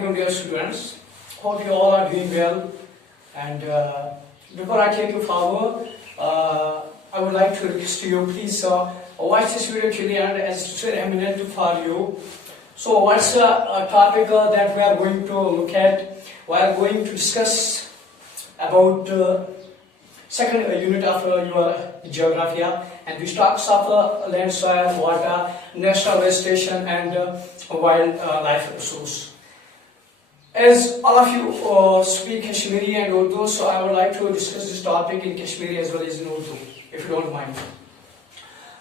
Assalamualaikum dear students. Hope you all are doing well. And before I take you forward, I would like to request you please watch this video till the end as it's very eminent for you. So what's the topic that we are going to look at? We are going to discuss about second unit of your geography, and which talks of land, soil, water, natural vegetation and wildlife resource. As all of you speak Kashmiri and Urdu, so I would like to discuss this topic in Kashmiri as well as in Urdu, if you don't mind.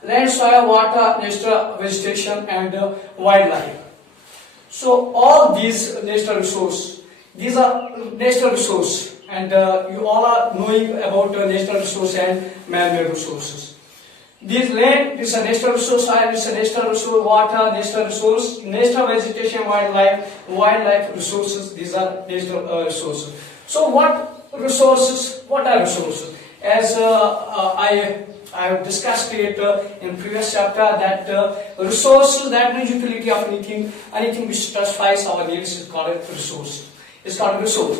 Land, soil, water, natural vegetation and wildlife. So all these natural resources, these are natural resources, and you all are knowing about natural resources and man-made resources. This land is a natural resource, soil is a natural resource, water, natural resource, natural vegetation, wildlife resources, these are natural resources. So what are resources? As I have discussed it in previous chapter, that resources, that means utility of anything which satisfies our needs is called a resource. It's called a resource.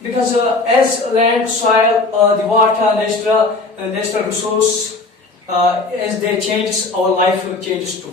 because as land, soil, the water, natural resource, as they change, our life changes too.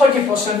30%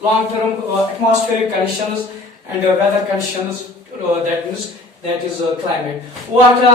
long term atmospheric conditions and weather conditions, that is climate. Water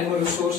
animal resource,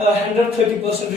130%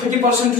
30%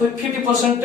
50%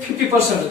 50%.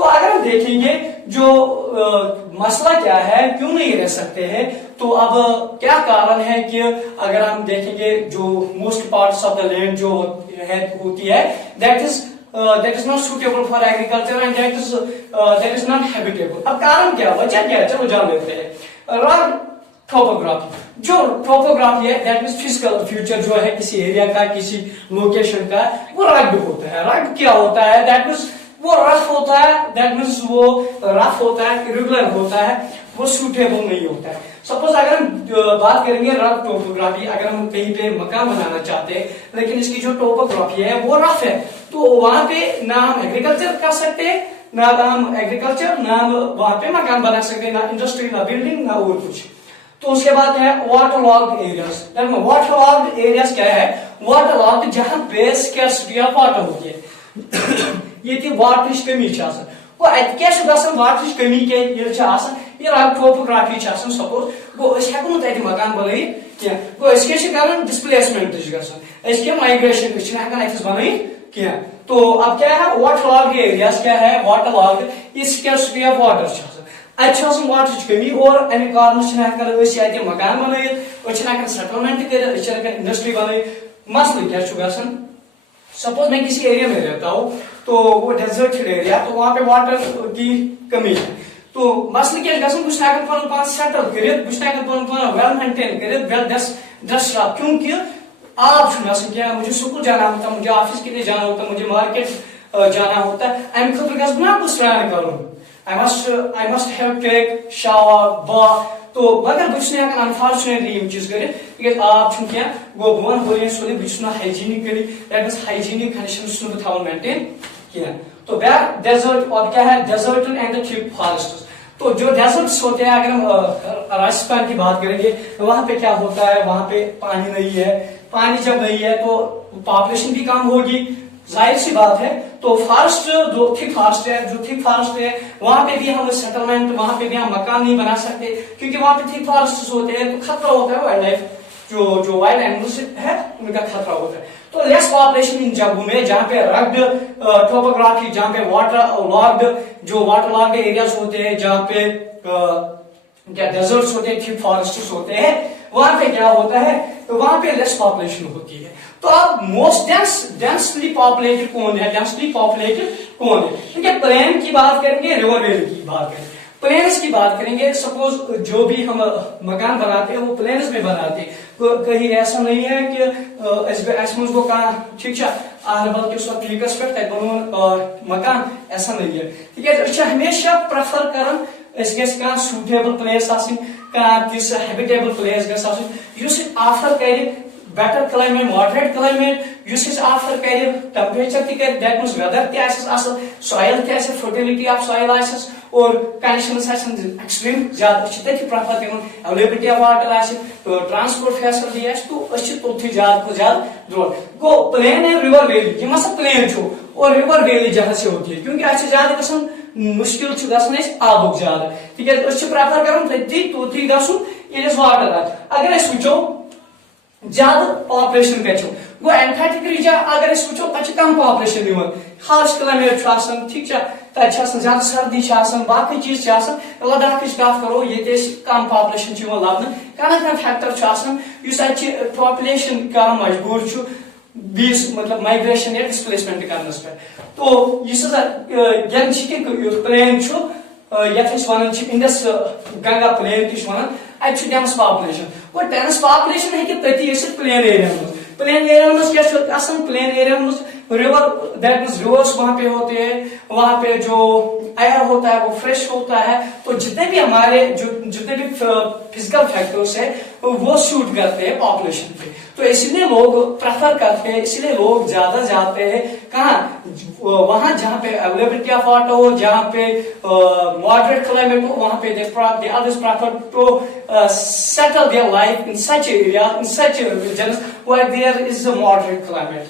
تو اگر ہم دیکھیں گے جو مسئلہ کیا ہے, کیوں نہیں رہ سکتے ہیں, تو اب کیا کارن ہے کہ اگر ہم دیکھیں گے جو most parts of the land جو ہوتی ہے that is not suitable for agriculture and that is not habitable. اب کارن کیا, وجہ کیا ہے, چلو جان لیتے ہیں. رگ ٹوپوگرافی, جو ٹوپوگرافی ہے دیٹ مینس فزیکل فیوچر جو ہے کسی ایریا کا, کسی لوکیشن کا, وہ رگ ہوتا ہے. رگ کیا ہوتا ہے, دیٹ مینس وہ رف ہوتا ہے, دیٹ مینس وہ رف ہوتا ہے, ریگولر ہوتا ہے, وہ سوٹیبل نہیں ہوتا ہے. سپوز اگر ہم بات کریں گے رف ٹوپوگرافی, اگر ہم کہیں پہ مکان بنانا چاہتے ہیں لیکن اس کی جو ٹوپوگرافی ہے وہ رف ہے, تو وہاں پہ نہ ہم ایگریکلچر کر سکتے ہیں, نہ ہم ایگریکلچر, نہ ہم وہاں پہ مکان بنا سکتے ہیں, نہ انڈسٹری, نہ بلڈنگ, نہ اور کچھ. تو اس کے بعد ہے water logged areas. Water logged areas کیا ہے, واٹر لاگڈ جہاں پہ سکیرسٹی آف واٹر ہوتی ہے, یہ واٹرچ کمی آسان. گو ات کیا گژھان واٹرچ کمی یہ آسان, یہ رگ ٹوپوگرافی آسان. سپوز گو اس ہیکو نہٕ تتہِ مکان بنٲیِتھ کینٛہہ, گو أسۍ کیٛاہ چھِ کران, ڈسپلیسمنٹ چھِ گژھان, أسۍ کیٛاہ مائگریشن, أسۍ چھِنہٕ ہیکان اتھس بنٲیِتھ کینٛہہ. تو اب کیا ہے واٹر لاگڈ ایریاز, کیا ہے واٹر لاگڈ, یہ سکیرسٹی آف واٹر چھِ آسان. اتھ آسان واٹرچ کمی اور امہِ کارنہٕ چھِنہٕ ہیکان أسۍ اتہِ مکان بنٲیِتھ, أسۍ چھِنہٕ ہیکان سیٹلمنٹ کٔرِتھ, أسۍ چھِنہٕ ہیکان انڈسٹری بنٲیِتھ. مسئلہ کیا چھُ گژھان, سپوز میں کسی ایریا میں رہتا ہوں تو وہ ڈیزرٹڈ ایریا, تو وہاں پہ واٹر کی کمی ہے. تو مسئلہ کیا گژھان, بہٕ چھُس نہٕ ہیکان پنُن پان سیٹل کٔرِتھ, بہٕ چھُس نہٕ ہیکان پنُن پان ویل مینٹین کٔرِتھ, ویل ڈسٹرب, کیونکہ آب چھُنہٕ آسان کینٛہہ. مجھے سکول جانا ہوتا, مجھے آفس کے لیے جانا ہوتا, مجھے مارکیٹ جانا ہوتا ہے. امہِ خٲطرٕ گژھٕ بہٕ نا سرٛان کَرُن, I must have take shower, bath. تو مگر بہٕ چھُس نہٕ ہیکان انفارچُنیٹلی یِم چیٖز کٔرِتھ تِکیازِ آب چھُنہٕ کینٛہہ. گوٚو بہٕ وَنہٕ ہورٕ سیوٚدُے, بہٕ چھُس نہٕ ہایجیٖنِکلی, دیٹ مینس ہایجیٖنِک کنڈیشن چھُس نہٕ بہٕ تھاوان مینٹین کینٛہہ. تو بیاکھ ڈیزرٹ, اور کیا ہے ڈیزرٹ اینڈ دا تھک فارسٹس. تو جو ڈیزرٹس ہوتے ہیں, اگر ہم راجستھان کی بات کریں گے, وہاں پہ کیا ہوتا ہے, وہاں پہ پانی نہیں ہے. پانی جب نہیں ہے تو پاپولیشن بھی کم ہوگی, ظاہر سی بات ہے. تو فارسٹ جو تھک فارسٹ ہے وہاں پہ بھی ہم سیٹلمنٹ, وہاں پہ بھی ہم مکان نہیں بنا سکتے, کیونکہ وہاں پہ تھک فارسٹ ہوتے ہیں, تو خطرہ ہوتا ہے وائلڈ لائف, جو وائلڈ اینیملز ہے ان کا خطرہ ہوتا ہے. تو لیس پاپولیشن ان جگہوں میں جہاں پہ رگڈ ٹوپوگرافی, جہاں پہ واٹر لاگڈ ایریاز ہوتے ہیں, جہاں پہ کیا ڈیزرٹس ہوتے ہیں, تھک فارسٹس ہوتے ہیں, وہاں پہ کیا ہوتا ہے, وہاں پہ لیس پاپولیشن ہوتی ہے. تو اب موسٹ ڈینسلی پاپولیٹڈ کون ہے, دیکھیے پلین کی بات کریں گے, ریور ویلی کی بات کریں گے. پلینس کی بات کریں گے, سپوز جو بھی ہم مکان بناتے ہیں وہ پلینس میں بناتے ہیں. کہیں ایسا نہیں ہے کہ اس کو کہاں ٹھیک ہے اہربل کس پیکس پہ تک بنون مکان, ایسا نہیں ہے. تیز ہمیشہ پریفر کران گھر سوٹیبل پلیس آسن, تیس ہیبیٹیبل پلیس گھس آسن یس آفر کر بیٹر کلائمیٹ, ماڈریٹ کلائمیٹ, اس آفر کر ٹمپریچر تہ کر, دیٹ مینس ویدر تہ اصل, سویل تہ فرٹیلٹی آف سویل اور کنڈیشنز ایکسٹریم زیادہ, تھی پریفر کران availability of water, transport facility تو توتھی زیادہ کھت زیادہ ضرورت. گو پلین اینڈ ریور ویلی, یہ ہسا پلین اور ریور ویلی جہاں سے ہوتی ہے, کیونکہ اچھے زیادہ گھن مشکل گھن آبک زیادہ, تیز پریفر کران توتھی گھن یس واٹر آ. اگر وچو زیادہ پاپولیشن کتھ گو اینٹارکٹک ریجن اگر وچو تک کم پاپولیشن دِوان, ہارش کلائمیٹ ٹھیک تک زیادہ سردی باقی چیز لداخ کت کرو یہ کم پاپولیشن لبنہ کھانا فیکٹر پاپولیشن کر مجبور بیس مطلب مائگریشن یا ڈسپلیسمنٹ کرنس پہ. تو اس پلین یتھ ونان انڈس گنگا پلین تہ ات ڈینس پاپولیشن. وہ ڈینس پاپولیشن ہیکہ تتی پلین ایریا پلین ایریا مز کیا پلین ایریا مز ریور, دیٹ مینس ریورس وہاں پہ ہوتے ہیں, وہاں پہ جو ایئر ہوتا ہے وہ فریش ہوتا ہے. تو جتنے بھی ہمارے جتنے بھی فزیکل فیکٹرس ہیں وہ سوٹ کرتے ہیں پاپولیشن پہ. تو اس لیے لوگ پریفر کرتے ہیں, اس لیے لوگ زیادہ جاتے ہیں کہاں, وہاں جہاں پہ اویلیبلٹی آف واٹر ہو, جہاں پہ ماڈریٹ کلائمیٹ ہو, وہاں پہ they always prefer to settle their life in such area, in such regions where there is a moderate climate.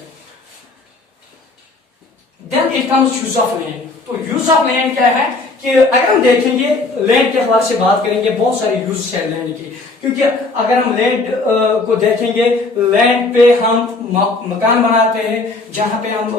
Then it comes use of land. تو use of land کیا ہے کہ اگر ہم دیکھیں گے لینڈ کے حوالے سے بات کریں گے بہت سارے یوز ہے لینڈ کی، کیونکہ اگر ہم لینڈ کو دیکھیں گے لینڈ پہ ہم مکان بناتے ہیں، جہاں پہ ہم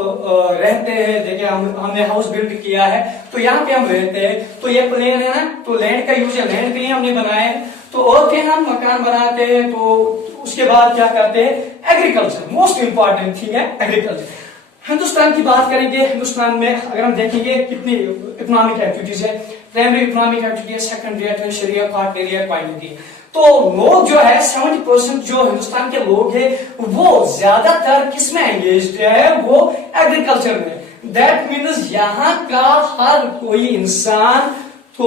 رہتے ہیں، دیکھیں ہم نے ہاؤس بلڈ کیا ہے تو یہاں پہ ہم رہتے ہیں، تو یہ پلین ہے نا، تو لینڈ کا یوز ہے، لینڈ پہ ہی ہم نے بنایا ہے، تو اور پھر ہم مکان بناتے ہیں، تو اس کے بعد کیا کرتے ہیں، ایگریکلچر، موسٹ امپورٹنٹ تھنگ ہے ایگریکلچر۔ ہندوستان کی بات کریں گے، ہندوستان میں اگر ہم دیکھیں گے کتنی اکنامک ایکٹیویٹیز ہے، پرائمری اکنامک ایکٹیویٹی ہے، سیکنڈری ہے، ٹرشری ہے، کوارٹرلی ہے، کوائنٹری ہے۔ تو لوگ جو ہے 70% جو ہندوستان کے لوگ ہیں وہ زیادہ تر کس میں انگیجڈ ہے، وہ ایگریکلچر میں۔ دیٹ مینز یہاں کا ہر کوئی انسان تو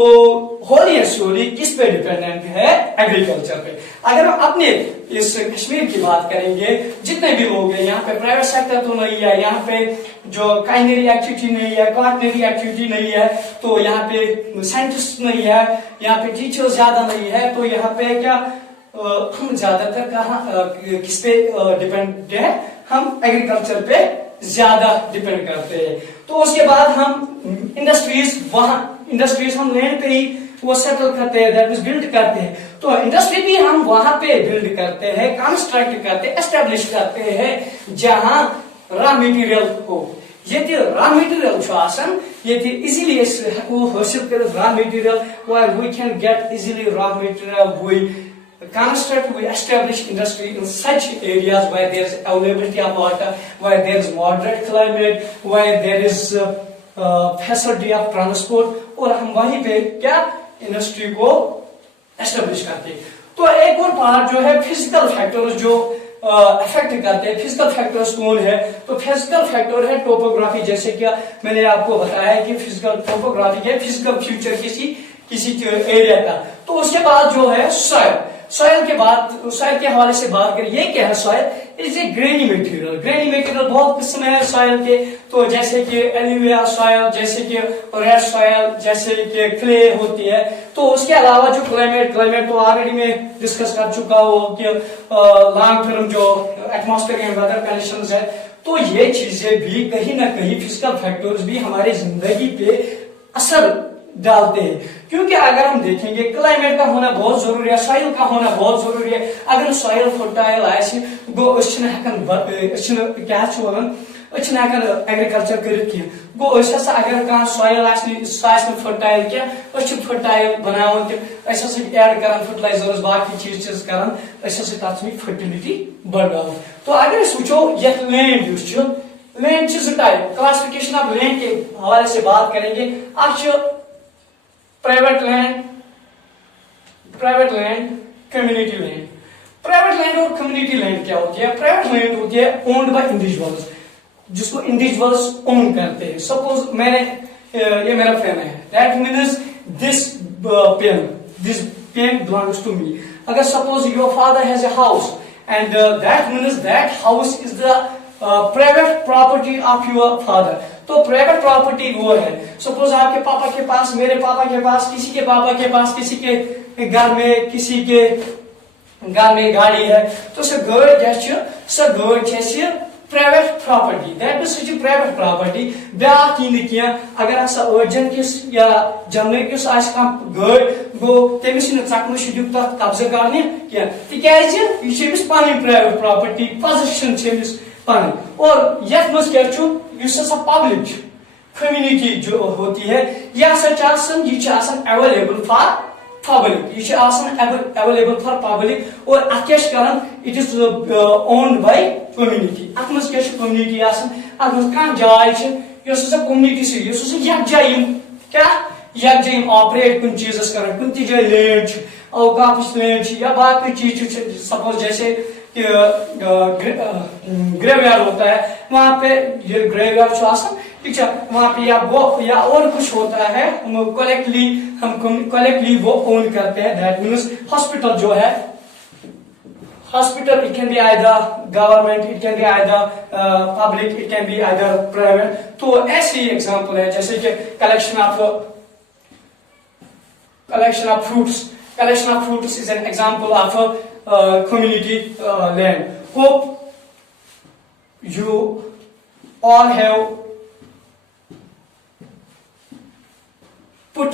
ہولی سولی کس پہ ڈیپینڈنٹ ہے، ایگریکلچر پہ۔ اگر ہم اپنے اس کشمیر کی بات کریں گے، جتنے بھی لوگ ہیں یہاں پہ پرائیویٹ سیکٹر تو نہیں ہے، یہاں پہ جو کائنری ایکٹیویٹی نہیں ہے، کوارٹرلی ایکٹیویٹی نہیں ہے، تو یہاں پہ سائنٹسٹ نہیں ہے، یہاں پہ ٹیچر زیادہ نہیں ہے، تو یہاں پہ کیا ہم زیادہ تر کہاں کس پہ ڈیپینڈ ہے، ہم ایگریکلچر پہ زیادہ ڈیپینڈ کرتے ہیں۔ تو اس کے بعد ہم انڈسٹریز، وہاں انڈسٹریز ہم لینڈ پہ ہی وہ سیٹل کرتے ہیں، دیٹ مینس بلڈ کرتے ہیں، تو انڈسٹری بھی ہم وہاں پہ بلڈ کرتے ہیں، کنسٹرکٹ کرتے ہیں، اسٹیبلش کرتے ہیں جہاں را میٹیریل ہو۔ یہ را میٹیریل یہ ایزیلی حاصل کر raw material, while we can get easily raw material, we construct, we establish industry in such areas where there is availability of water, where there is moderate climate, where there is facility of transport، اور ہم وہیں پہ کیا industry کو establish کرتے ہیں۔ تو ایک اور پارٹ جو ہے فزیکل فیکٹرز جو افیکٹ کرتے ہیں، فزیکل فیکٹرز کون ہے، تو فزیکل فیکٹر ہے ٹوپوگرافی، جیسے کہ میں نے آپ کو بتایا کہ فزیکل ٹوپوگرافی ہے فزیکل فیچر کسی ایریا کا۔ تو اس کے بعد جو ہے سوائل کے بعد، سوائل کے حوالے سے بات کریں، یہ کیا ہے soil? It's a grainy material. Grainy material بہت قسم ہے سوائل کے، تو جیسے کہ ایلوویا سوائل، جیسے کہ ریڈ سوائل، جیسے کہ کلے ہوتی ہے۔ تو اس کے علاوہ جو کلائمیٹ تو آلریڈی میں ڈسکس کر چکا ہوں کہ لانگ ٹرم جو ایٹماسفیئر اینڈ ویدر کنڈیشنز ہے، تو یہ چیزیں بھی کہیں نہ کہیں فزیکل فیکٹرز بھی ہماری زندگی پہ اثر ڈالتے ہیں، کیونکہ اگر ہم دیکھیں گے کلائمیٹ کا ہونا بہت ضروری ہے، سوائل کا ہونا بہت ضروری ہے۔ اگر سوائل فرٹائل آئے گو ایگریکلچر کرت کی گو اگر کھانا سوائل فرٹائل کی فرٹائل بنانا تم ایڈ کران فرٹلائزرز باقی چیز کران تک فرٹیلٹی بڑھان۔ تو اگر وچو یہ لینڈ زٕ ٹائپ، کلاسفکیشن آف لینڈ کے حوالے سے بات کریں گے، private land, community land. Private land اور کمیونٹی لینڈ کیا ہوتی ہے؟ پرائیویٹ لینڈ ہوتی ہے اونڈ بائی انڈیویجولز، جس کو انڈیویجولز اون کرتے ہیں۔ سپوز میں نے یہ میرا پین ہے، that means this pen belongs to me۔ اگر suppose your father has a house and that means that house is the private property of your father، تو پرائیویٹ پراپرٹی وہ ہے۔ سپوز آپ کے پاپا کے پاس، میرے پاپا کے پاس، کسی کے پاپا کے پاس، کسی کے گھر میں، کسی کے گھر میں گاڑی ہے، تو سو گاڑی private property, that means so private property. بیاکھ کی اگر ہسا ارجن کس یا جمنے کس گاڑی گو تمس ژکمہ شدیک تک قبضہ کرنے کی تکیاز یہ پن پرائیویٹ پراپرٹی، پوزیشن پن۔ اور یتھ مز کیا پبلک کمیونٹی جو ہوتی ہے یہ اویلیبل فار پبلک، یہ اویلیبل فار پبلک، اور ات کیا کران it is owned by community. ات مز کیا کمیونٹی ات مز کھانا جائے اس کمیونٹی سے یکجا آپریٹ کن چیزس کران، کن تہ جائے لینڈ اوقاف لینڈ یا باقی چیز، سپوز جیسے کہ گریو یارڈ ہوتا ہے، وہاں پہ یہ گریو یارڈ ٹھیک ہے، وہاں پہ یا اور کچھ ہوتا ہے، ہم کولیکٹلی وہ اون کرتے ہیں۔ دیٹ مینس ہاسپٹل جو ہے، hospital it can be either government, it can be either public, it can be either private. تو ایسی ایگزامپل ہے جیسے کہ collection of fruits is an example of community land. Hope you all have put